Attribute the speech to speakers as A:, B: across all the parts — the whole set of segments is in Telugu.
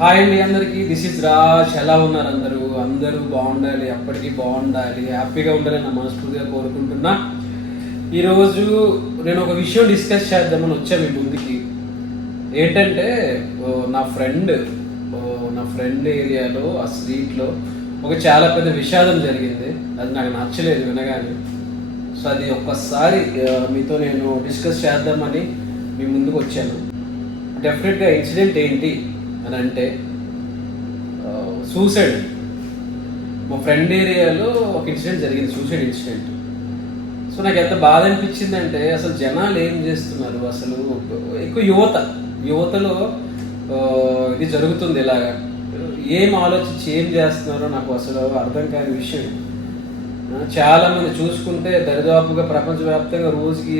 A: హాయ్ అండి అందరికీ. దిస్ ఇస్ రాజ్ ఎలా ఉన్నారు అందరూ? అందరూ బాగుండాలి. అప్పటికీ బాగుండాలి. హ్యాపీగా ఉండాలని నా మనస్ఫూర్తిగా కోరుకుంటున్నా. ఈరోజు నేను ఒక విషయం డిస్కస్ చేద్దామని వచ్చా మీ ముందుకి. ఏంటంటే నా ఫ్రెండ్ నా ఫ్రెండ్ ఏరియాలో ఆ స్ట్రీట్లో ఒక చాలా పెద్ద విషాదం జరిగింది. అది నాకు నచ్చలేదు వినగానే. సో అది ఒక్కసారి మీతో నేను డిస్కస్ చేద్దామని మీ ముందుకు వచ్చాను. డెఫినెట్గా ఇన్సిడెంట్ ఏంటి? అని అంటే సూసైడ్ మా ఫ్రెండ్ ఏరియాలో ఒక ఇన్సిడెంట్ జరిగింది సూసైడ్ ఇన్సిడెంట్ సో నాకు ఎంత బాధ అనిపించిందంటే అసలు జనాలు ఏం చేస్తున్నారు? అసలు ఎక్కువ యువత యువతలో ఇది జరుగుతుంది ఇలాగా. ఏం ఆలోచించి ఏం చేస్తున్నారో నాకు అసలు అర్థం కాని విషయం. చాలా మంది చూసుకుంటే దరిదాపుగా ప్రపంచవ్యాప్తంగా రోజుకి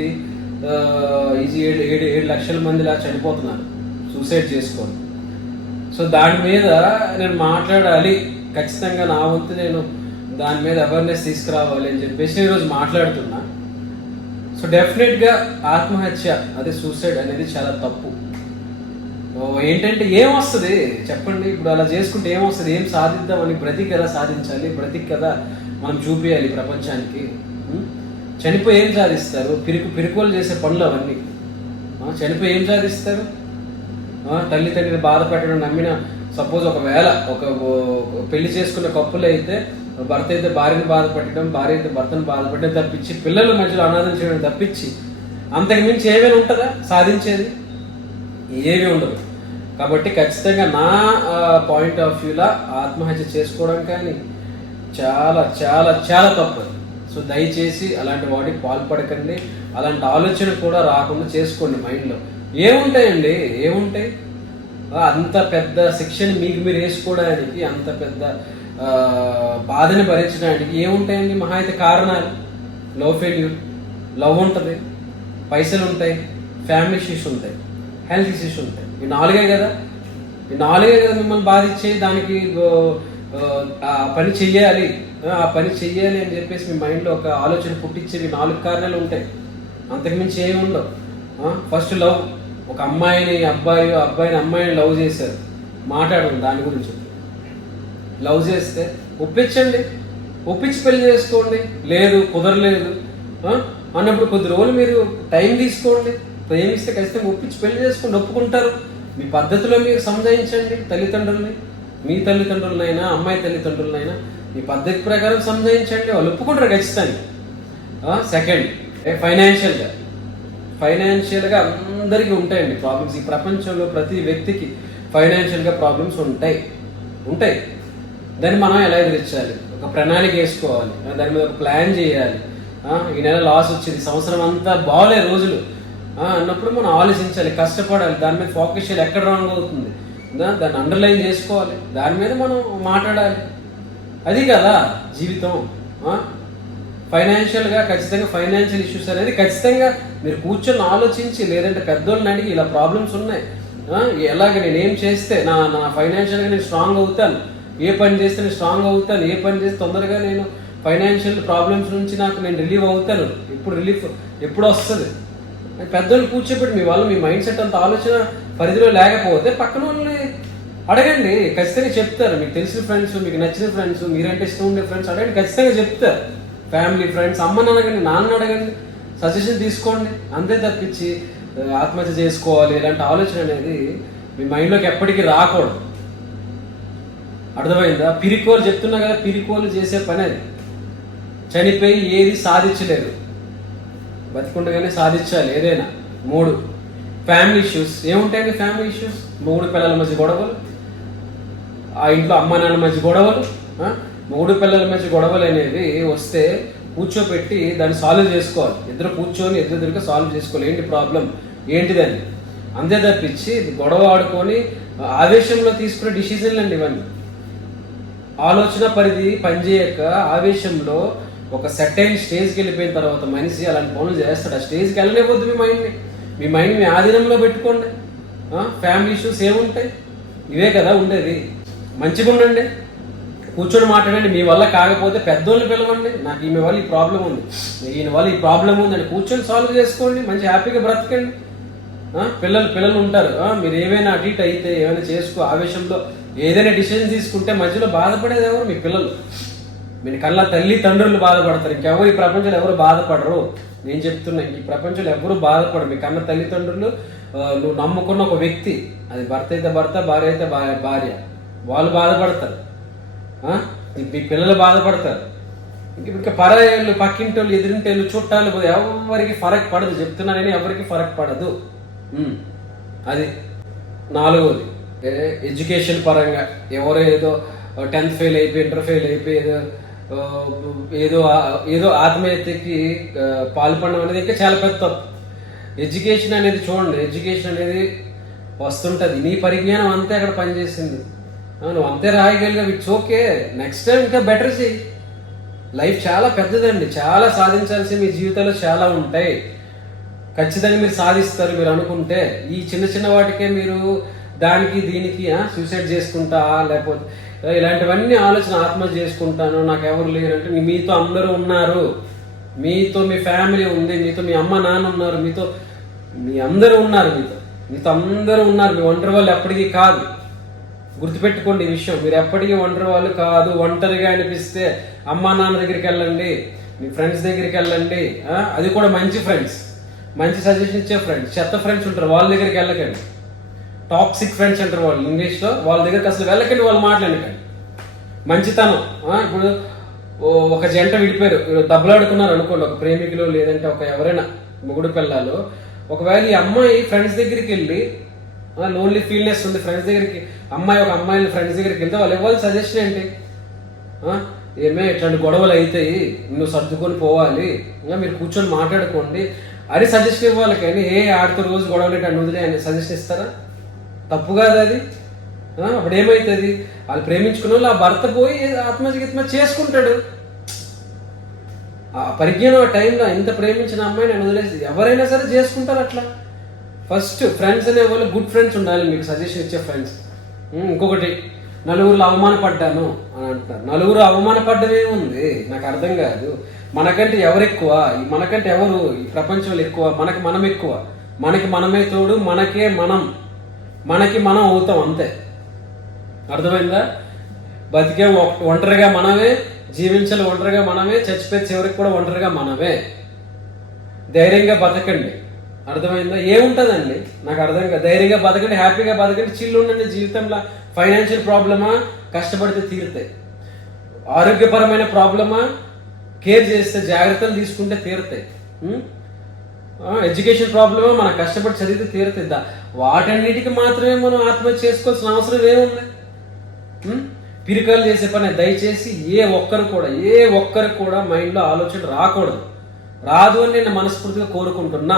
A: ఈజీ ఏడు ఏడు ఏడు లక్షల మంది ఇలా చనిపోతున్నారు. సూసైడ్ చేసుకోవాలి సో దాని మీద నేను మాట్లాడాలి. ఖచ్చితంగా నా వంతు నేను దాని మీద అవేర్నెస్ తీసుకురావాలి అని చెప్పేసి ఈరోజు మాట్లాడుతున్నా. సో డెఫినెట్గా ఆత్మహత్య అదే సూసైడ్ అనేది చాలా తప్పు. ఏంటంటే ఏం వస్తుంది చెప్పండి. ఇప్పుడు అలా చేసుకుంటే ఏం వస్తుంది ఏం సాధిద్దామని బ్రతికి ఎలా సాధించాలి? బ్రతికి కదా మనం చూపించాలి ప్రపంచానికి. చనిపోయి ఏం సాధిస్తారు? పిరుకు పిరుకోలు చేసే పనులు అవన్నీ. చనిపోయి ఏం సాధిస్తారు? తల్లి తండ్రిని బాధ పెట్టడం నమ్మిన సపోజ్ ఒకవేళ ఒక పెళ్ళి చేసుకున్న కప్పులు అయితే భర్త అయితే భార్యని బాధ పెట్టడం భార్య అయితే భర్తను బాధ పెట్టడం తప్పించి పిల్లల మధ్యలో అనాథం చేయడం తప్పించి అంతకుమించి ఏమైనా ఉంటుందా? సాధించేది? ఏమీ ఉండదు. కాబట్టి ఖచ్చితంగా నా పాయింట్ ఆఫ్ వ్యూలా ఆత్మహత్య చేసుకోవడం కానీ చాలా చాలా చాలా తప్పు సో దయచేసి అలాంటి వాటికి పాల్పడకండి. అలాంటి ఆలోచన కూడా రాకుండా చేసుకోండి మైండ్లో. ఏముంటాయండి? ఏముంటాయి? అంత పెద్ద శిక్షని మీకు మీరు వేసుకోవడానికి అంత పెద్ద బాధని భరించడానికి ఏముంటాయండి మహా అయితే కారణాలు? లవ్ ఫెయిల్యూర్ లవ్ ఉంటుంది పైసలు ఉంటాయి ఫ్యామిలీ ఇష్యూస్ ఉంటాయి హెల్త్ ఇష్యూస్ ఉంటాయి. ఈ నాలుగే కదా? ఈ నాలుగే కదా మిమ్మల్ని బాధించే దానికి ఆ పని చెయ్యాలి. ఆ పని చెయ్యాలి అని చెప్పేసి మీ మైండ్లో ఒక ఆలోచన పుట్టించేవి నాలుగు కారణాలు ఉంటాయి. అంతకుమించి ఏమి ఉండవు. ఫస్ట్ లవ్ ఒక అమ్మాయిని అబ్బాయి అబ్బాయిని అమ్మాయిని లవ్ చేశారు. మాట్లాడడం దాని గురించి. లవ్ చేస్తే ఒప్పించండి. ఒప్పించి పెళ్ళి చేసుకోండి. లేదు కుదరలేదు. అన్నప్పుడు కొద్ది రోజులు మీరు టైం తీసుకోండి. ప్రేమిస్తే ఖచ్చితంగా ఒప్పించి పెళ్ళి చేసుకోండి ఒప్పుకుంటారు. మీ పద్ధతిలో మీరు సంజాయించండి తల్లిదండ్రుల్ని. మీ తల్లిదండ్రులనైనా అమ్మాయి తల్లిదండ్రులనైనా మీ పద్ధతి ప్రకారం సంజాయించండి. వాళ్ళు ఒప్పుకుంటారు ఖచ్చితంగా. సెకండ్ ఫైనాన్షియల్గా. ఫైనాన్షియల్గా అందరికీ ఉంటాయండి ప్రాబ్లమ్స్ ఈ ప్రపంచంలో ప్రతి వ్యక్తికి ఫైనాన్షియల్గా ప్రాబ్లమ్స్ ఉంటాయి. ఉంటాయి. దాన్ని మనం ఎలా ఎదిరించాలి ఒక ప్రణాళిక వేసుకోవాలి. దాని మీద ఒక ప్లాన్ చేయాలి. ఈ నెల లాస్ వచ్చింది. సంవత్సరం అంతా బాగాలే రోజులు. అన్నప్పుడు మనం ఆలోచించాలి కష్టపడాలి. దాని మీద ఫోకస్ చేయాలి. ఎక్కడ రాంగ్ అవుతుంది? దాన్ని అండర్లైన్ చేసుకోవాలి. దాని మీద మనం మాట్లాడాలి. అది కదా జీవితం. ఫైనాన్షియల్గా ఖచ్చితంగా ఫైనాన్షియల్ ఇష్యూస్ అనేది ఖచ్చితంగా మీరు కూర్చొని ఆలోచించి లేదంటే పెద్దోళ్ళని అడిగి ఇలా ప్రాబ్లమ్స్ ఉన్నాయి. ఎలాగ నేను ఏం చేస్తే నా నా ఫైనాన్షియల్గా నేను స్ట్రాంగ్ అవుతాను? ఏ పని చేస్తే నేను స్ట్రాంగ్ అవుతాను? ఏ పని చేస్తే తొందరగా నేను ఫైనాన్షియల్ ప్రాబ్లమ్స్ నుంచి నాకు నేను రిలీవ్ అవుతాను? ఇప్పుడు రిలీఫ్ ఎప్పుడు వస్తుంది? పెద్దోళ్ళు కూర్చోబెట్టి మీ వాళ్ళు మీ మైండ్ సెట్ అంత ఆలోచన పరిధిలో లేకపోతే పక్కన వాళ్ళని అడగండి. ఖచ్చితంగా చెప్తారు. మీకు తెలిసిన ఫ్రెండ్స్ మీకు నచ్చిన ఫ్రెండ్స్ మీరంటే ఇష్టం ఉండే ఫ్రెండ్స్ అడగండి. ఖచ్చితంగా చెప్తారు. ఫ్యామిలీ ఫ్రెండ్స్ అమ్మని అడగండి నాన్న అడగండి. సజెషన్ తీసుకోండి. అంతే తప్పించి ఆత్మహత్య చేసుకోవాలి. ఇలాంటి ఆలోచన అనేది మీ మైండ్లోకి ఎప్పటికీ రాకూడదు. అర్థమైందా? పిరికోలు చెప్తున్నా కదా పిరికోలు చేసే పని అది. చనిపోయి ఏది సాధించలేదు. బతికుండగానే సాధించాలి ఏదైనా. మూడు ఫ్యామిలీ ఇష్యూస్. ఏముంటాయండి ఫ్యామిలీ ఇష్యూస్? మూడు పిల్లల మధ్య గొడవలు ఆ ఇంట్లో అమ్మ నాన్న మధ్య గొడవలు మూడు పిల్లల మధ్య గొడవలు అనేవి వస్తే కూర్చోబెట్టి దాన్ని సాల్వ్ చేసుకోవాలి. ఇద్దరు కూర్చొని ఇద్దరు ఇద్దరుగా సాల్వ్ చేసుకోవాలి. ఏంటి ప్రాబ్లం ఏంటిదని. అంతే తప్పించి గొడవ ఆడుకొని ఆవేశంలో తీసుకునే డిసిజన్లు అండి ఇవన్నీ. ఆలోచన పరిధి పనిచేయక ఆవేశంలో ఒక సెట్ అయిన స్టేజ్కి వెళ్ళిపోయిన తర్వాత మనిషి అలాంటి పనులు చేస్తాడు. ఆ స్టేజ్కి వెళ్ళలేకపోద్దు మీ మైండ్ని మీ మైండ్ మీ ఆధీనంలో పెట్టుకోండి. ఫ్యామిలీ ఇష్యూస్ ఏముంటాయి? ఇవే కదా ఉండేది. మంచిగా ఉండండి కూర్చొని మాట్లాడండి మీ వల్ల కాకపోతే పెద్దోళ్ళని పిలవండి నాకు ఈమె వల్ల ఈ ప్రాబ్లం ఉంది. ఈయన వల్ల ఈ ప్రాబ్లం ఉందని కూర్చొని సాల్వ్ చేసుకోండి మంచి హ్యాపీగా బ్రతకండి. పిల్లలు పిల్లలు ఉంటారు. మీరు ఏమైనా అటు ఇటు అయితే ఏమైనా చేసుకో ఆవేశంలో ఏదైనా డిసిజన్ తీసుకుంటే మధ్యలో బాధపడేది ఎవరు? మీ పిల్లలు. మీ కళ్ళ తల్లి తండ్రులు బాధపడతారు. ఇంకెవరు ఈ ప్రపంచంలో ఎవరు బాధపడరు? నేను చెప్తున్నా ఈ ప్రపంచంలో ఎవరు బాధపడరు. మీ కన్న తల్లిదండ్రులు నువ్వు నమ్ముకున్న ఒక వ్యక్తి. అది భర్త అయితే భర్త భార్య అయితే భార్య. వాళ్ళు బాధపడతారు. మీ పిల్లలు బాధపడతారు. ఇంక ఇంకా పరాయిలు పక్కింటోళ్ళు ఎదిరింటోళ్ళు చుట్టాలు ఎవరికి ఫరక్ పడదు. చెప్తున్నానని ఎవరికి ఫరక్ పడదు. అది నాలుగోది. ఎడ్యుకేషన్ పరంగా ఎవరో ఏదో టెన్త్ ఫెయిల్ అయిపోయి ఇంటర్ ఫెయిల్ అయిపోయి ఏదో ఏదో ఏదో ఆత్మహత్యకి పాల్పడడం అనేది ఇంకా చాలా పెద్ద తప్పు. ఎడ్యుకేషన్ అనేది చూడండి ఎడ్యుకేషన్ అనేది వస్తుంటుంది. నీ పరిజ్ఞానం అంతే అక్కడ పనిచేసింది. అవును నువ్వు అంతే రాయగలిగావు ఇట్స్ ఓకే నెక్స్ట్ టైం ఇంకా బెటర్ చేయి లైఫ్ చాలా పెద్దదండి. చాలా సాధించాల్సి మీ జీవితంలో చాలా ఉంటాయి. ఖచ్చితంగా మీరు సాధిస్తారు మీరు అనుకుంటే. ఈ చిన్న చిన్న వాటికే మీరు దానికి దీనికి సూసైడ్ చేసుకుంటా లేకపోతే ఇలాంటివన్నీ ఆలోచన ఆత్మహత్య చేసుకుంటాను. నాకు ఎవరు లేరు అంటే మీతో అందరూ ఉన్నారు. మీతో మీ ఫ్యామిలీ ఉంది. మీతో మీ అమ్మ నాన్న ఉన్నారు. మీతో మీ అందరూ ఉన్నారు. మీతో మీతో అందరూ ఉన్నారు. మీ ఒంటరి వాళ్ళు ఎప్పటికీ కాదు. గుర్తుపెట్టుకోండి ఈ విషయం. మీరు ఎప్పటికీ ఒంటరి వాళ్ళు కాదు. ఒంటరిగా అనిపిస్తే అమ్మా నాన్న దగ్గరికి వెళ్ళండి మీ ఫ్రెండ్స్ దగ్గరికి వెళ్ళండి. అది కూడా మంచి ఫ్రెండ్స్. మంచి సజెషన్ ఇచ్చే ఫ్రెండ్స్. చెత్త ఫ్రెండ్స్ ఉంటారు. వాళ్ళ దగ్గరికి వెళ్ళకండి. టాక్సిక్ ఫ్రెండ్స్ అంటారు వాళ్ళు ఇంగ్లీష్లో. వాళ్ళ దగ్గరికి అసలు వెళ్ళకండి వాళ్ళు మాట్లాడకండి. మంచితనం. ఇప్పుడు ఓ ఒక జంట విడిపోయారు. దెబ్బలాడుకున్నారు అనుకోండి. ఒక ప్రేమికులు లేదంటే ఒక ఎవరైనా మొగుడు పిల్లలు. ఒకవేళ ఈ అమ్మాయి ఫ్రెండ్స్ దగ్గరికి వెళ్ళి లోన్లీ ఫీల్నెస్ ఉంది ఫ్రెండ్స్ దగ్గరికి. అమ్మాయి ఒక అమ్మాయిని ఫ్రెండ్స్ దగ్గరికి వెళ్తే వాళ్ళు ఇవ్వాలి సజెషన్ ఏంటి? ఏమే ఇట్లాంటి గొడవలు అవుతాయి నువ్వు సర్దుకొని పోవాలి ఇంకా మీరు కూర్చొని మాట్లాడుకోండి. అది సజెషన్ ఇవ్వాలి కానీ ఏ ఆడితో రోజు గొడవలు ఇట్లా వదిలే అని సజెషన్ ఇస్తారా? తప్పు కాదు అది. అప్పుడు ఏమవుతుంది వాళ్ళు ప్రేమించుకున్న వాళ్ళు ఆ భర్త పోయి ఆత్మహత్య చేసుకుంటాడు. ఆ పరిజ్ఞానం ఆ టైంలో ఎంత ప్రేమించిన అమ్మాయిని వదిలేసి ఎవరైనా సరే చేసుకుంటారు అట్లా. ఫస్ట్ ఫ్రెండ్స్ అనే వాళ్ళు గుడ్ ఫ్రెండ్స్ ఉండాలి మీకు సజెషన్ ఇచ్చే ఫ్రెండ్స్ ఇంకొకటి నలుగురిలో అవమానపడ్డాను అని అంటున్నారు నలుగురు అవమానపడ్డమే ఉంది నాకు అర్థం కాదు. మనకంటే ఎవరు ఎక్కువ మనకంటే ఎవరు? ఈ ప్రపంచంలో ఎక్కువ? మనకి మనం ఎక్కువ? మనకి మనమే తోడు మనకే మనం. మనకి మనం అవుతాం అంతే. అర్థమైందా? బతికే ఒ- ఒంటరిగా మనమే జీవించాలి ఒంటరిగా మనమే చచ్చిపోయి చివరికి కూడా ఒంటరిగా మనమే. ధైర్యంగా బతకండి. అర్థమైందా? ఏముంటుందండి? నాకు అర్థం కాదు. ధైర్యంగా బతకండి హ్యాపీగా బతకండి చిల్లు ఉండండి. జీవితంలో ఫైనాన్షియల్ ప్రాబ్లమా కష్టపడితే తీరుతాయి. ఆరోగ్యపరమైన ప్రాబ్లమా కేర్ చేస్తే జాగ్రత్తలు తీసుకుంటే తీరుతాయి. ఎడ్యుకేషన్ ప్రాబ్లమా మనం కష్టపడి చదివితే తీరుతుంది వాటన్నిటికి మాత్రమే మనం ఆత్మహత్య చేసుకోవాల్సిన అవసరం ఏముంది? పిరికాలు చేసే పని. దయచేసి ఏ ఒక్కరు కూడా ఏ ఒక్కరు కూడా మైండ్లో ఆలోచన రాకూడదు. రాదు అని నేను మనస్ఫూర్తిగా కోరుకుంటున్నా.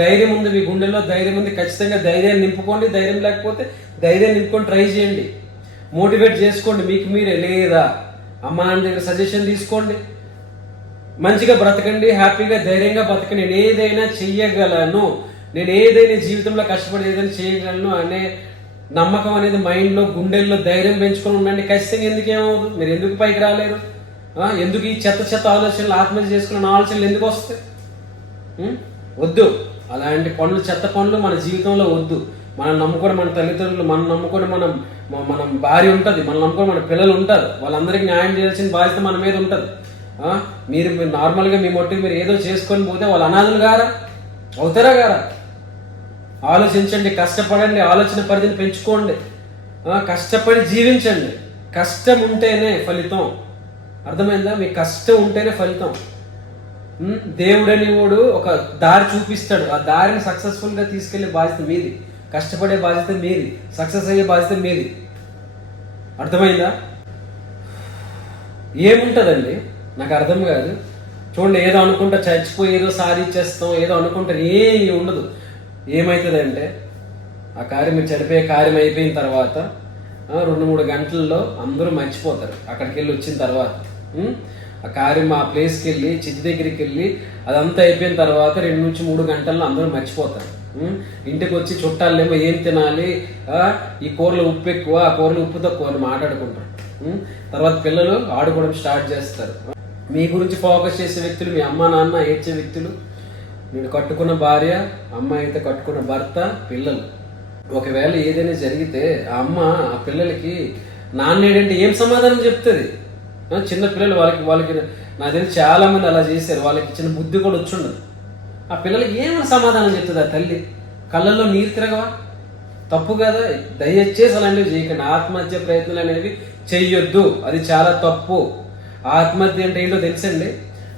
A: ధైర్యం ఉంది మీ గుండెల్లో ధైర్యం ఉంది. ఖచ్చితంగా ధైర్యాన్ని నింపుకోండి ధైర్యం లేకపోతే ధైర్యం నింపుకొని ట్రై చేయండి. మోటివేట్ చేసుకోండి మీకు మీరే. లేదా అమ్మ నాన్న దగ్గర సజెషన్ తీసుకోండి. మంచిగా బ్రతకండి హ్యాపీగా ధైర్యంగా బ్రతకండి. నేను ఏదైనా చెయ్యగలను నేను ఏదైనా జీవితంలో కష్టపడి ఏదైనా చేయగలను అనే నమ్మకం అనేది మైండ్లో గుండెల్లో ధైర్యం పెంచుకొని ఉండండి. ఖచ్చితంగా ఎందుకు ఏమవుదు మీరు ఎందుకు పైకి రాలేరు? ఎందుకు ఈ చెత్త చెత్త ఆలోచనలు ఆత్మహత్య చేసుకున్న ఆలోచనలు ఎందుకు వస్తాయి? వద్దు. అలాంటి పనులు చెత్త పనులు మన జీవితంలో వద్దు. మనం నమ్ముకొని మన తల్లిదండ్రులు మనం నమ్ముకొని మనం మనం భార్య ఉంటుంది మనం నమ్ముకొని మన పిల్లలు ఉంటారు. వాళ్ళందరికీ న్యాయం చేయాల్సిన బాధ్యత మన మీద ఉంటుంది. మీరు మీరు నార్మల్గా మీ మొట్టికి మీరు ఏదో చేసుకొని పోతే వాళ్ళు అనాథులు గారా? అవుతారా గారా? ఆలోచించండి కష్టపడండి ఆలోచన పరిధిని పెంచుకోండి. కష్టపడి జీవించండి. కష్టం ఉంటేనే ఫలితం. అర్థమైందా? మీ కష్టం ఉంటేనే ఫలితం. దేవుడని వాడు ఒక దారి చూపిస్తాడు. ఆ దారిని సక్సెస్ఫుల్గా తీసుకెళ్ళే బాధ్యత మీది. కష్టపడే బాధ్యత మీది. సక్సెస్ అయ్యే బాధ్యత మీది. అర్థమైందా? ఏముంటుందండి? నాకు అర్థం కాదు. చూడండి ఏదో అనుకుంటా చచ్చిపోయి ఏదో సాధించేస్తాం ఏదో అనుకుంటా ఏమి ఉండదు. ఏమవుతుందంటే ఆ కార్యం మీరు చనిపోయే కార్యం అయిపోయిన తర్వాత రెండు మూడు గంటల్లో అందరూ మర్చిపోతారు. అక్కడికి వెళ్ళి వచ్చిన తర్వాత. ఆ కార్యం ఆ ప్లేస్కి వెళ్ళి చితి దగ్గరికి వెళ్ళి అదంతా అయిపోయిన తర్వాత రెండు నుంచి మూడు గంటల్లో అందరూ మర్చిపోతారు. ఇంటికి వచ్చి చుట్టాలేమో ఏం తినాలి? ఈ కూరలో ఉప్పు ఎక్కువ ఆ కూరలో ఉప్పు తక్కువ అని మాట్లాడుకుంటారు. తర్వాత పిల్లలు ఆడుకోవడం స్టార్ట్ చేస్తారు. మీ గురించి ఫోకస్ చేసే వ్యక్తులు మీ అమ్మ నాన్న ఏడ్చే వ్యక్తులు నేను కట్టుకున్న భార్య అమ్మాయి అయితే కట్టుకున్న భర్త పిల్లలు. ఒకవేళ ఏదైనా జరిగితే ఆ అమ్మ ఆ పిల్లలకి నాన్నేడంటే ఏం సమాధానం చెప్తుంది? చిన్న పిల్లలు వాళ్ళకి వాళ్ళకి నాకు తెలిసి చాలామంది అలా చేశారు. వాళ్ళకి చిన్న బుద్ధి కూడా వచ్చుండదు. ఆ పిల్లలకి ఏమైనా సమాధానం చెప్తుంది ఆ తల్లి? కళ్ళల్లో నీరు తిరగవా? తప్పు కదా. దయచేసి అలాంటివి చేయకండి. ఆత్మహత్య ప్రయత్నాలు అనేవి చెయ్యొద్దు. అది చాలా తప్పు. ఆత్మహత్య అంటే ఏంటో తెలుసండి?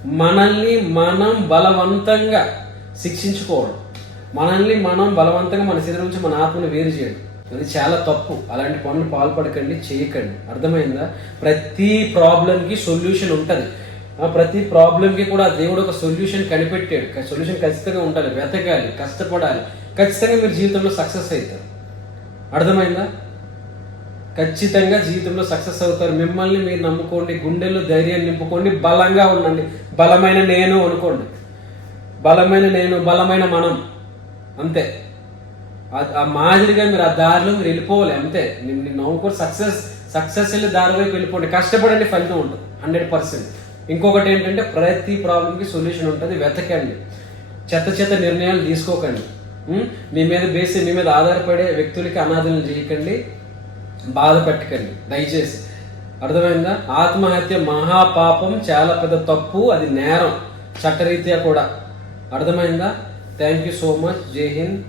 A: మనల్ని మనం బలవంతంగా శిక్షించుకోవడం. మనల్ని మనం బలవంతంగా మన శరీరం నుంచి మన ఆత్మను వేరు చేయడం. అది చాలా తప్పు. అలాంటి పనులు పాల్పడకండి చేయకండి. అర్థమైందా? ప్రతి ప్రాబ్లంకి సొల్యూషన్ ఉంటుంది. ఆ ప్రతి ప్రాబ్లంకి కూడా దేవుడు ఒక సొల్యూషన్ కనిపెట్టాడు. సొల్యూషన్ ఖచ్చితంగా ఉండాలి. వెతకాలి కష్టపడాలి. ఖచ్చితంగా మీరు జీవితంలో సక్సెస్ అవుతారు. అర్థమైందా? ఖచ్చితంగా జీవితంలో సక్సెస్ అవుతారు. మిమ్మల్ని మీరు నమ్ముకోండి. గుండెల్లో ధైర్యాన్ని నింపుకోండి. బలంగా ఉండండి. బలమైన నేను అనుకోండి. బలమైన నేను బలమైన మనం. అంతే. ఆ- మాదిరిగా మీరు ఆ దారిలో మీరు వెళ్ళిపోవాలి అంతే. నేను నేను నవ్వుకొని సక్సెస్ సక్సెస్ వెళ్ళి దారి వైపు వెళ్ళిపోండి. కష్టపడండి ఫలితం ఉంటుంది. Hundred percent. ఇంకొకటి ఏంటంటే ప్రతి ప్రాబ్లంకి సొల్యూషన్ ఉంటుంది వెతకండి. చెత్త చెత్త నిర్ణయాలు తీసుకోకండి. మీ మీద బేసి మీ మీద ఆధారపడే వ్యక్తులకి అనాథలను చేయకండి. బాధ పెట్టకండి. దయచేసి. అర్థమైందా? ఆత్మహత్య మహాపాపం చాలా పెద్ద తప్పు అది నేరం. చట్టరీత్యా కూడా. అర్థమైందా? థ్యాంక్ యూ సో మచ్ జై హింద్